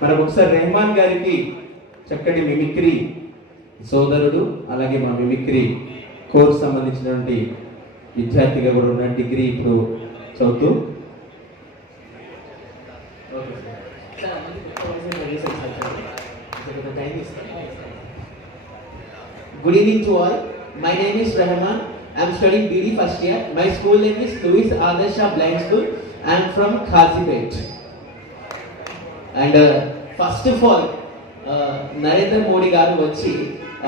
మనకు ఒకసారి రెహమాన్ గారికి చక్కటి మిమిక్రీ సోదరుడు అలాగే మా మిమిక్రీ కోర్స్ సంబంధించినటువంటి విద్యార్థిగా కూడా ఉన్న డిగ్రీ ఇప్పుడు చదువుతూ Good evening to all. My name is Rahman. I am studying BD first year. My school name is Louis Adersha Blind School. I am from Khazipet. And first of all Narendra Modi గారు వచ్చి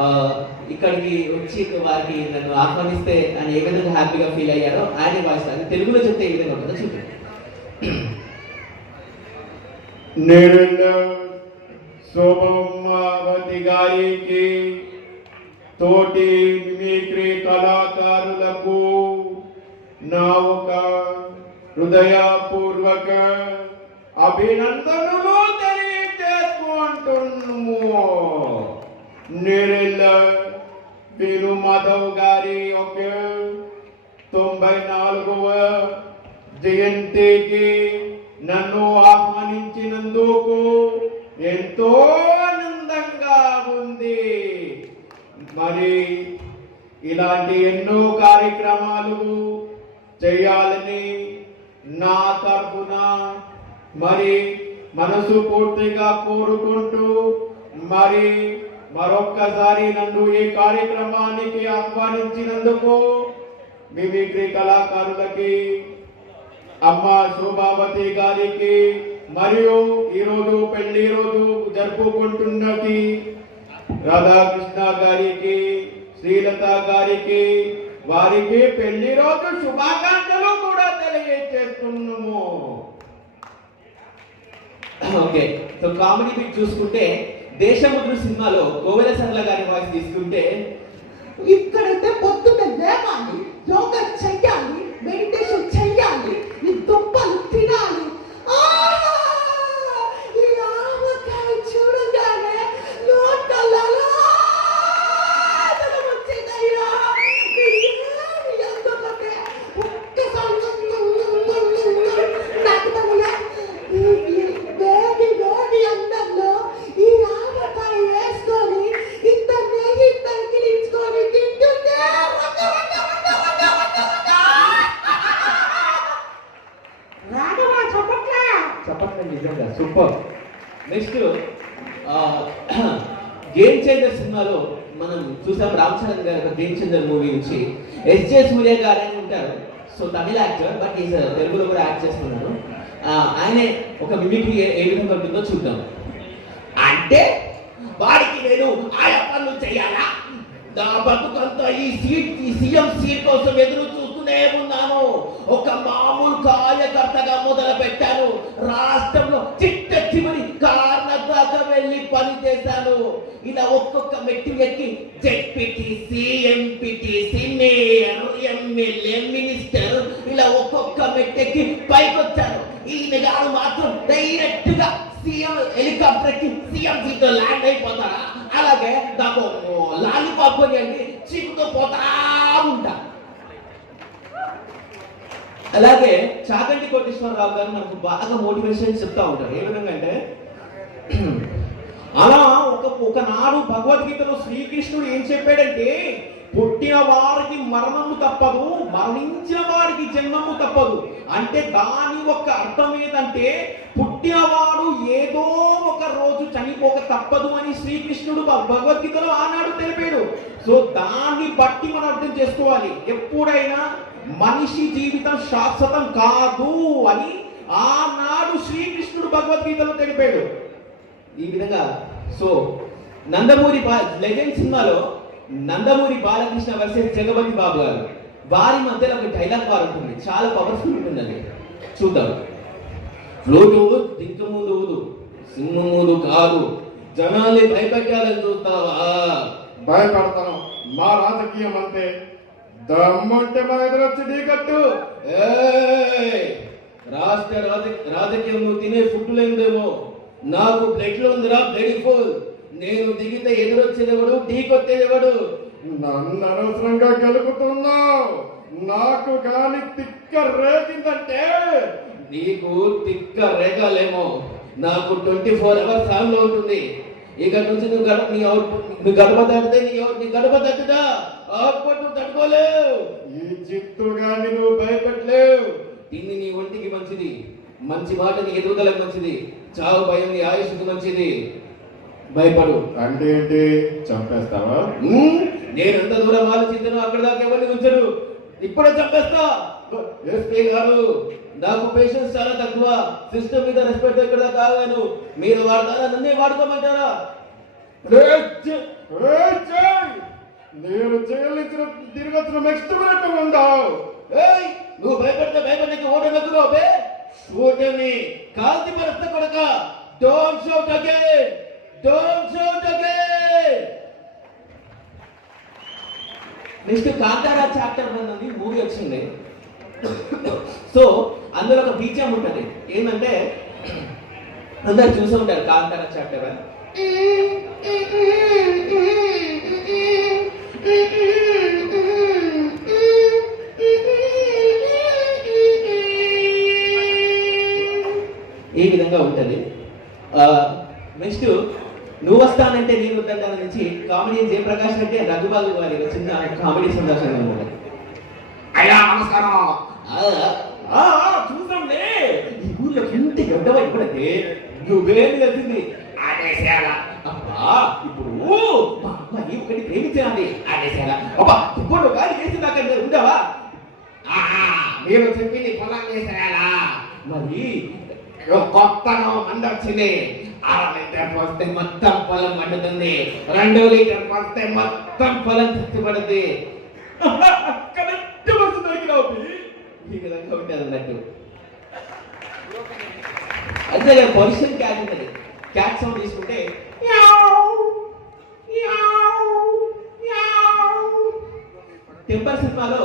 uh, ఇక్కడికి వచ్చి వారికి నన్ను ఆహ్వానిస్తే ఆయన ఏ విధంగా హ్యాపీగా feel అయ్యారో ఆయన వాయిస్ అది తెలుగులో చెప్తే ఏ విధంగా ఉంటుందో చూడండి. నేను శోభమావతి గారికి తోటి మిమిక్రీ కళాకారులకు నా ఒక హృదయపూర్వక అభినందనలు తెలియజేసుకుంటున్నాము. నేరెళ్ళ వీరు మాధవ్ గారి ఒక తొంభై నాలుగవ జయంతికి నన్ను ఆహ్వానించినందుకు ఎంతో ఆనందంగా ఉంది. మరి ఇలాంటి ఎన్నో కార్యక్రమాలు చేయాలని నా తరఫున మరి మనసు పూర్తిగా కోరుకుంటూ మరి మరొక్కసారి నన్ను ఈ కార్యక్రమానికి ఆహ్వానించినందుకు మిమిక్రీ కళాకారులకి అమ్మ శోభావతి గారికి మరియు ఈరోజు పెళ్ళి రోజు జరుపుకుంటున్నది రాధాకృష్ణ గారికి శ్రీలత గారికి వారికి పెళ్ళి రోజు శుభాకాంక్షలు కూడా తెలియజేస్తున్నాము. ఓకే. సో కామెడీ బిట్ చూసుకుంటే దేశముద్రు సినిమాలో కోవెల సర్ల గారి వాయిస్ తీసుకుంటే సూపర్. నెక్స్ట్ గేమ్ చేంజర్ సినిమాలో మనం చూసాం రామ్ చరణ్ గారి ఒక గేమ్ చేంజర్ మూవీ నుంచి. ఎస్జే సూర్య గారు అని ఉంటారు. సో తమిళ యాక్టర్ బట్ ఈజ్ తెలుగులో కూడా యాక్ట్ చేస్తున్నారు ఆయనే ఒక మిమిక్రీ ఏ ఏ విధంగా ఉంటుందో చూద్దాం. అంటే వాడికి నేను ఆయా పనులు చేయాలా? నా బతుకంతా ఈ సీట్ ఈ సీఎం సీట్ కోసం ఎదురు చూస్తూనే ఒక్కొక్క మెట్టి ఎక్కి ZPTC MPTC mayor MLA minister ఇలా ఒక్కొక్క మెట్టెక్కి పైకి వచ్చారు ఈయన గారు మాత్రం డైరెక్ట్గా సీఎం హెలికాప్టర్కి సీఎం సీట్లో ల్యాండ్ అయిపోతారా? అలాగే నాకు లాలిపాప్ అని చీపుతో పోతా ఉంటా. అలాగే చాగంటి కోటేశ్వరరావు గారు మనకు బాగా మోటివేషన్ చెప్తా ఉంటారు. ఏ విధంగా అంటే అలా ఒకనాడు భగవద్గీతలో శ్రీకృష్ణుడు ఏం చెప్పాడంటే పుట్టిన వారికి మరణము తప్పదు మరణించిన వారికి జన్మము తప్పదు. అంటే దాని ఒక అర్థం ఏంటంటే పుట్టినవాడు ఏదో ఒక రోజు చనిపోక తప్పదు అని శ్రీకృష్ణుడు భగవద్గీతలో ఆనాడు తెలిపాడు. సో దాన్ని బట్టి మనం అర్థం చేసుకోవాలి. ఎప్పుడైనా మనిషి జీవితం శాశ్వతం కాదు అని ఆనాడు శ్రీకృష్ణుడు భగవద్గీతలో తెలిపాడు. ఈ విధంగా సో నందమూరి బా లెజెండ్ సినిమాలో నందమూరి బాలకృష్ణ వర్సెస్ జగపతి బాబు గారు. వారి మధ్యలో ఒక డైలాగ్ వారు ఉంటుంది. చాలా పవర్ఫుల్ ఉంటుందండి. చూద్దాం. ఫ్లూటు దింక ముందు సింహం ముందు కాదు. జనాల్ని భయపెట్టాలని చూస్తావా? భయపడతాను. మా రాజకీయం అంతే. దమ్ముంటే మా ఎదురొచ్చి ఢీకట్టు ఏయ్! రాష్ట్ర రాజ రాజకీయం తినే ఫుడ్ లేదేమో నాకు బ్లడ్లో ఉందిరా బ్లడ్ ఫుల్ నేను దిగితే ఎదురొచ్చేదెవడు ఢీ కొట్టేదెవడు నన్ను అనవసరంగా గెలుపుతున్నావు నాకు కాని తిక్క రేగిందంటే నీకు తిక్క రేగాలేమో. నాకు ట్వంటీ ఫోర్ అవర్స్ ఆన్లో ఉంటుంది. ఇక నుంచి నువ్వు గడప నీ అవుట్ నువ్వు గడప తట్టితే నీ అవుట్ నీ గడప తట్టుదా అవుట్పుట్ నువ్వు తట్టుకోలేవు. ఈ చిత్తుగాని నువ్వు భయపెట్టలేవు. తిండి నీ ఒంటికి మంచిది మంచి మాట నీ ఎదుగుదలకు మంచిది. చావు భయం ఆయుష్కి మంచిది. భయపడు. అంటే ఏంటి? చంపేస్తావా? నేను ఎంత దూరం ఆలోచించను అక్కడ దాకా ఎవరిని ఉంచను ఇప్పుడే చంపేస్తా. ఎస్పీ గారు నాకు పేషెన్స్ చాలా తక్కువ. సిస్టమ్ మీద రెస్పెక్ట్ ఇక్కడ దాకా ఆగాను. మీరు వాడతారా? నన్నే వాడుకోమంటారా? చెయ్. నేను చెల్లించిన తిరిగి వచ్చిన నెక్స్ట్ మినిట్ ఉండవు నువ్వు భయపడితే భయపడితే ఓటమి బే? ఓటమి కాల్తి పరస్త కొడక don't shout again don't shout again next Kantara chapter one అని మూవీ వచ్చింది. సో అందులో ఒక బీజం ఉంటుంది. ఏంటంటే అందరు చూసి ఉంటారు Kantara chapter one comedy Jayaprakash అంటే రఘుబాబు గారి చిన్న కామెడీ సందర్శన అయ్యా నమస్కారం. చూసాంలే ఈ ఊర్లో ఎంత గడ్డవ ఇప్పుడైతే నువ్వేం తెలిసింది? అబ్బా ఇప్పుడు మా అమ్మాయి ఒకటి ప్రేమించాలి ఆడేసారా అబ్బా ఇప్పుడు గాలి చేసి నాకు ఉండవా? మీరు చెప్పింది పొలం చేసేయాలా మరి కొత్తను అందొచ్చింది అర లీటర్ పోస్తే మొత్తం పొలం మండుతుంది రెండు లీటర్ పోస్తే మొత్తం పొలం తృప్తిపడుతుంది కరెక్ట్ బస్సు దొరికినావు ఈ విధంగా ఉంటుంది అన్నట్టు. అదే పొజిషన్ క్యాట్ ఉంటుంది క్యాట్ సౌండ్ తీసుకుంటే టెంపర్ సినిమాలో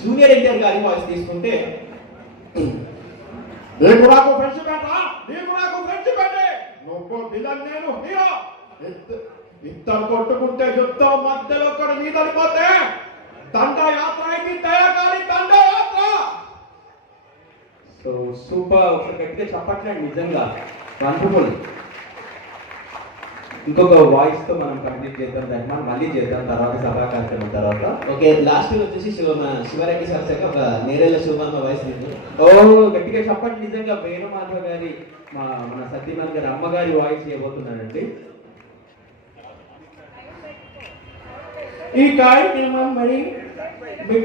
జూనియర్ ఎన్టీఆర్ గారి వాయిస్ తీసుకుంటే నీకు నాకు ఫ్రెండ్షిప్ నీకు నాకు విలన్ నేను హీరో ఇద్దరు కొట్టుకుంటే యుద్ధం మధ్యలో ఒకడు మీద పడిపోతే దండయాత్ర అయింది దయకారి దండయాత్ర! సో సూపర్ ఒకసారి గట్టిగా చెప్పట్లేదు నిజంగా. వండర్ఫుల్ ఇంకొక వాయిస్తో మనం కంప్లీట్ చేద్దాం దహ్మాన్ మళ్ళీ చేద్దాం తర్వాత సభా కార్యక్రమం తర్వాత. ఓకే లాస్ట్ వచ్చేసి శివ శివరెడ్డి సార్ వచ్చాక ఒక నేరేళ్ళ శివమ్మ వాయిస్ ఓ గట్టిగా చెప్పండి నిజంగా వేణుమాధవ గారి మా మన సత్యనారాయణ గారి అమ్మగారి వాయిస్ చేయబోతున్నానండి ఈ కార్యక్రమం మరి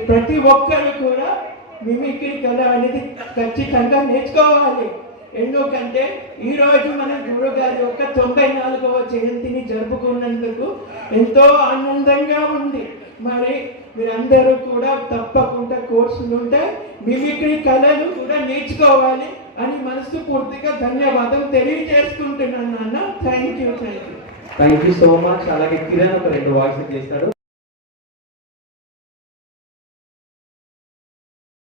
ప్రతి ఒక్కరు కూడా మిమిక్రీ కళ అనేది ఖచ్చితంగా నేర్చుకోవాలి. ఎందుకంటే ఈ రోజు మన గురువు గారి యొక్క తొంభై నాలుగవ జయంతిని జరుపుకున్నందుకు ఎంతో ఆనందంగా ఉంది. మరి మీరందరూ కూడా తప్పకుండా కోర్సులు ఉంటాయి. మిమిక్రీ కళలు కూడా నేర్చుకోవాలి అని మనసు పూర్తిగా ధన్యవాదం తెలియజేసుకుంటున్నాను నాన్న. Thank you thank you thank you so much అలాగే కిరణ్ ఒక రెండు వాయిస్ చేస్తాడు.